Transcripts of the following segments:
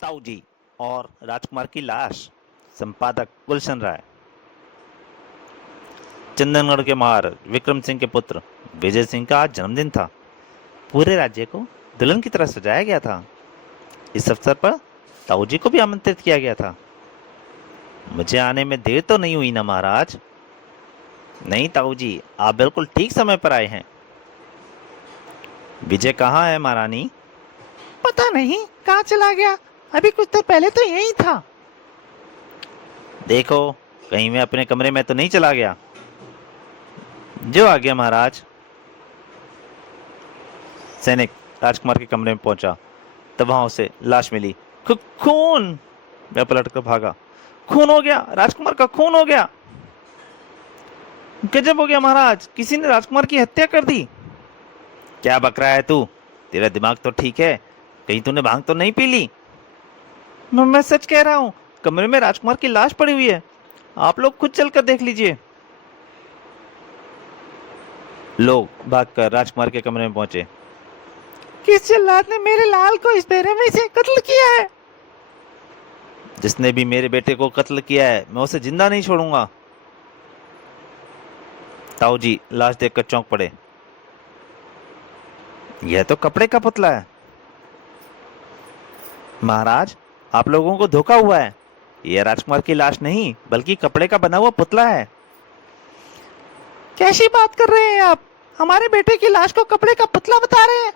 ताऊ जी और राजकुमार की लाश। संपादक गुलशन राय। चंदनगढ़ के महाराज विक्रम सिंह के पुत्र विजय सिंह का आज जन्मदिन था। पूरे राज्य को दुल्हन की तरह सजाया गया था। इस अवसर पर ताऊ जी को भी आमंत्रित किया गया था। मुझे आने में देर तो नहीं हुई ना महाराज? नहीं ताऊ जी, आप बिल्कुल ठीक समय पर आए हैं। विजय कहाँ है महारानी? पता नहीं कहाँ चला गया। अभी कुछ देर पहले तो यही था। देखो, कहीं मैं अपने कमरे में तो नहीं चला गया। जो आ गया महाराज। सैनिक राजकुमार के कमरे में पहुंचा तब वहां उसे लाश मिली। खून! मैं पलट कर भागा। खून हो गया, राजकुमार का खून हो गया। गजब हो गया महाराज, किसी ने राजकुमार की हत्या कर दी। क्या बक रहा है तू? तेरा दिमाग तो ठीक है? कहीं तूने भांग तो नहीं पी ली? मैं सच कह रहा हूँ, कमरे में राजकुमार की लाश पड़ी हुई है। आप लोग खुद चलकर देख लीजिए। लोग भागकर राजकुमार के कमरे में पहुंचे। किस जल्लाद ने मेरे लाल को इस बेरहमी से कत्ल किया है? जिसने भी मेरे बेटे को कत्ल किया है, मैं उसे जिंदा नहीं छोड़ूंगा। ताऊ जी लाश देखकर चौंक पड़े। यह तो कपड़े का पुतला है। महाराज, आप लोगों को धोखा हुआ है। यह राजकुमार की लाश नहीं बल्कि कपड़े का बना हुआ पुतला है। कैसी बात कर रहे हैं आप? हमारे बेटे की लाश को कपड़े का पुतला बता रहे हैं?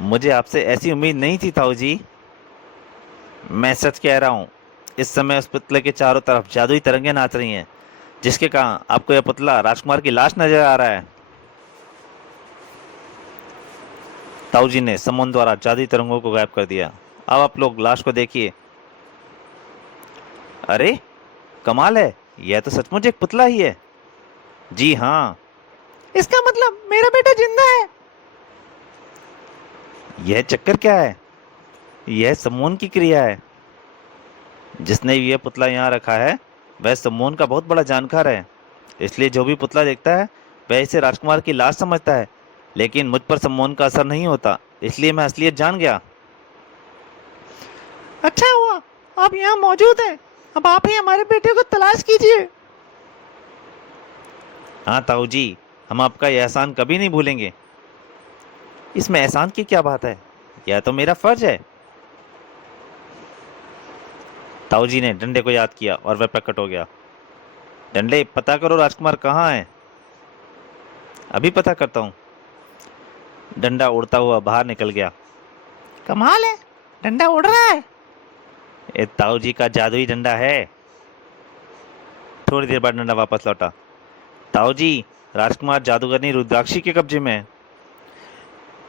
मुझे आपसे ऐसी उम्मीद नहीं थी ताऊ जी। मैं सच कह रहा हूं। इस समय उस पुतले के चारों तरफ जादुई तरंगें नाच रही हैं, जिसके कारण आपको यह पुतला राजकुमार की लाश नजर आ रहा है। ताऊ जी ने समून द्वारा जादुई तरंगों को गायब कर दिया। अब आप लोग लाश को देखिए। अरे कमाल है, यह तो सचमुच एक पुतला ही है। जी हाँ। इसका मतलब मेरा बेटा जिंदा है? यह चक्कर क्या है? यह सम्मोहन की क्रिया है। जिसने यह पुतला यहाँ रखा है वह सम्मोहन का बहुत बड़ा जानकार है। इसलिए जो भी पुतला देखता है वह इसे राजकुमार की लाश समझता है। लेकिन मुझ पर सम्मोहन का असर नहीं होता, इसलिए मैं असलियत जान गया। अच्छा हुआ आप यहाँ मौजूद हैं। अब आप ही हमारे बेटे को तलाश कीजिए। हाँ ताऊ जी, हम आपका यह एहसान कभी नहीं भूलेंगे। इसमें एहसान की क्या बात है? यह तो मेरा फर्ज है। ताऊ जी ने डंडे को याद किया और वह प्रकट हो गया। डंडे, पता करो राजकुमार कहाँ है। अभी पता करता हूँ। डंडा उड़ता हुआ बाहर निकल गया। कमाल है, डंडा उड़ रहा है। ये ताऊ जी का जादुई डंडा है। थोड़ी देर बाद डंडा वापस लौटा। ताऊ जी, राजकुमार जादूगरनी रुद्राक्षी के कब्जे में है।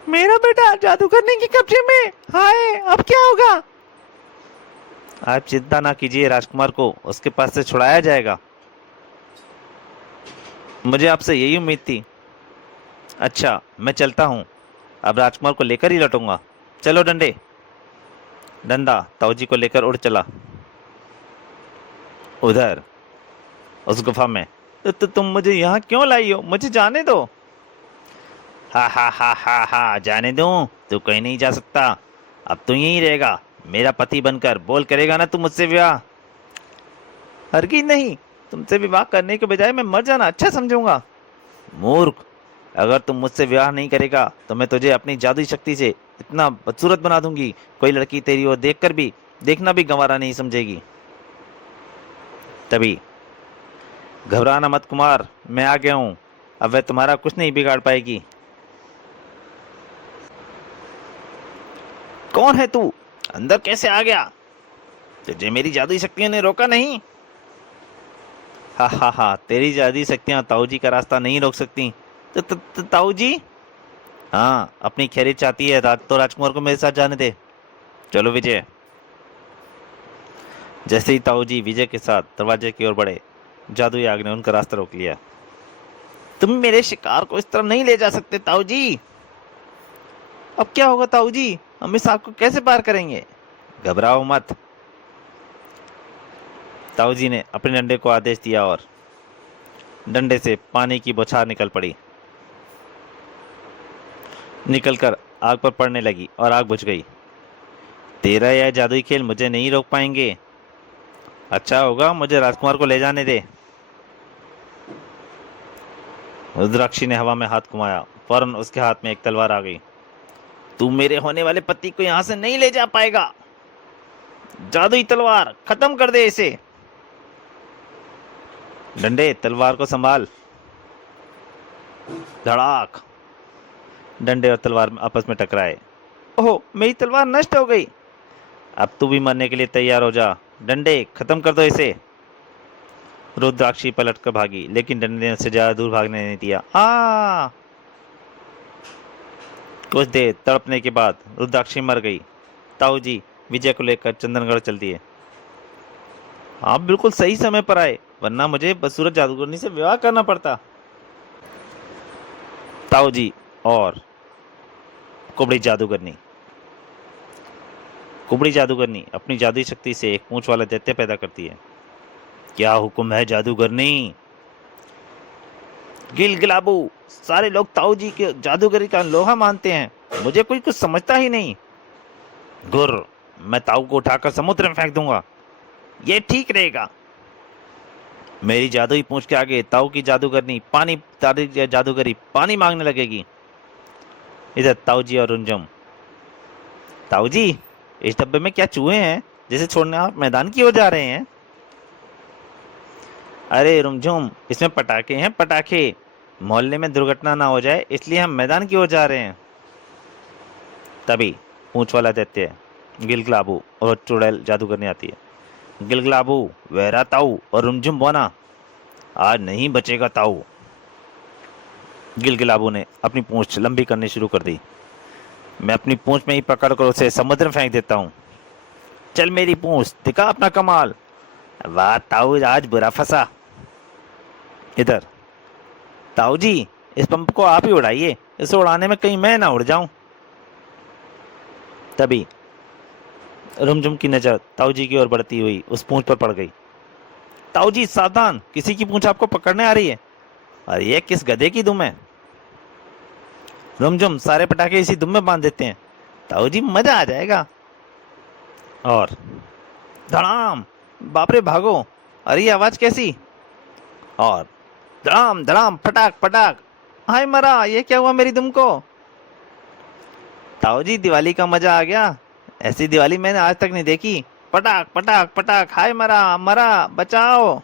मेरा बेटा जादूगरनी के कब्जे में? हाय, अब क्या होगा? आप चिंता ना कीजिए, राजकुमार को उसके पास से छुड़ाया जाएगा। मुझे आपसे यही उम्मीद थी। अच्छा, मैं चलता हूँ। अब राजकुमार को लेकर ही लौटूंगा। चलो डंडे। डंडा ताऊ जी को लेकर उड़ चला। उधर उस गुफा में। तो तुम मुझे यहाँ क्यों लाई हो? मुझे जाने दो। हा हा हा हा हा, जाने दूं? तू कहीं नहीं जा सकता। अब तू यहीं रहेगा, मेरा पति बनकर। बोल, करेगा ना तू मुझसे विवाह? हरगिज नहीं। तुमसे विवाह करने के बजाय मैं मर जाना अच्छा समझूंगा। मूर्ख, अगर तुम मुझसे विवाह नहीं करेगा तो मैं तुझे अपनी जादुई शक्ति से इतना बदसूरत बना दूंगी, कोई लड़की तेरी ओर देखकर भी देखना भी गंवारा नहीं समझेगी। तभी, घबराना मत कुमार, मैं आ गया हूं। अब वह तुम्हारा कुछ नहीं बिगाड़ पाएगी। कौन है तू? अंदर कैसे आ गया? तुझे मेरी जादुई शक्तियों ने रोका नहीं? हा हा हा, तेरी जादुई शक्तियां ताऊ जी का रास्ता नहीं रोक सकती। ताऊ जी? हाँ, अपनी खैरियत चाहती है तो राजकुमार को मेरे साथ जाने दे। चलो विजय। जैसे ही ताऊ जी विजय के साथ दरवाजे की ओर बढ़े, जादुई आग ने उनका रास्ता रोक लिया। तुम मेरे शिकार को इस तरह नहीं ले जा सकते ताऊ जी। अब क्या होगा ताऊ जी? हम इस आग को कैसे पार करेंगे? घबराओ मत। ताऊ जी ने अपने डंडे को आदेश दिया और डंडे से पानी की बौछार निकल पड़ी। निकलकर आग पर पड़ने लगी और आग बुझ गई। तेरा यह जादुई खेल मुझे नहीं रोक पाएंगे। अच्छा होगा मुझे राजकुमार को ले जाने दे। रुद्राक्षी ने हवा में हाथ घुमाया, फौरन उसके हाथ में एक तलवार आ गई। तू मेरे होने वाले पति को यहां से नहीं ले जा पाएगा। जादुई तलवार, खत्म कर दे इसे। डंडे, तलवार को संभाल। धड़ाक, डंडे और तलवार आपस में टकराए। ओह, मेरी तलवार नष्ट हो गई। अब तू भी मरने के लिए तैयार हो जा। डंडे, खत्म कर दो इसे। रुद्राक्षी पलट कर भागी, लेकिन डंडे ने उसे ज्यादा दूर भागने नहीं दिया। कुछ देर तड़पने के बाद रुद्राक्षी मर गई। ताऊ जी विजय को लेकर चंदनगढ़ चल दिए। आप बिल्कुल सही समय पर आए, वरना मुझे बदसूरत जादूगरनी से विवाह करना पड़ता। ताऊ जी और कुबड़ी जादूगरनी। कुबड़ी जादूगरनी अपनी जादुई शक्ति से एक पूंछ वाला दैत्य पैदा करती है। क्या हुक्म है जादूगरनी? गिलगिलाबू, सारे लोग ताऊ जी के जादूगरी का लोहा मानते हैं, मुझे कोई कुछ समझता ही नहीं। गुर, मैं ताऊ को उठाकर समुद्र में फेंक दूंगा। ये ठीक रहेगा। मेरी जादुई पूंछ के आगे ताऊ की जादूगरनी पानी जादूगरी पानी मांगने लगेगी। इधर ताऊ जी और रुंझुम। ताऊ जी, इस डब्बे में क्या चूहे हैं जिसे छोड़ने आप मैदान की ओर जा रहे हैं? अरे रुमझुम, इसमें पटाखे हैं, पटाखे। मोहल्ले में दुर्घटना ना हो जाए इसलिए हम मैदान की ओर जा रहे हैं। तभी पूंछ वाला दैत्य गिलगिलाबू और चुड़ैल जादूगरनी आती है। गिलगिलाबू, वहरा ताऊ और रुमझुम बोना, आज नहीं बचेगा ताऊ। गिलगिलाबू ने अपनी पूंछ लंबी करनी शुरू कर दी। मैं अपनी पूंछ में ही पकड़कर उसे समुद्र में फेंक देता हूँ। चल मेरी पूंछ, दिखा अपना कमाल। वाह ताऊ, आज बुरा फंसा। इधर, ताऊ जी, इस पंप को आप ही उड़ाइए, इसे उड़ाने में कहीं मैं ना उड़ जाऊं। तभी रुमझुम की नजर ताऊ जी की ओर बढ़ती हुई उस पूंछ पर पड़ गई। ताऊ जी सावधान, किसी की पूंछ आपको पकड़ने आ रही है। और ये किस गधे की दुम है? रुमझुम, सारे पटाखे इसी दुम में बांध देते हैं, ताऊ जी मजा आ जाएगा। और धड़ाम, बाप रे भागो, अरे ये आवाज कैसी? और धड़ाम धड़ाम, फटाक फटाक, हाय मरा, ये क्या हुआ मेरी दुम को? ताऊ जी दिवाली का मजा आ गया, ऐसी दिवाली मैंने आज तक नहीं देखी। पटाक पटाक पटाक, हाय मरा मरा, बचाओ।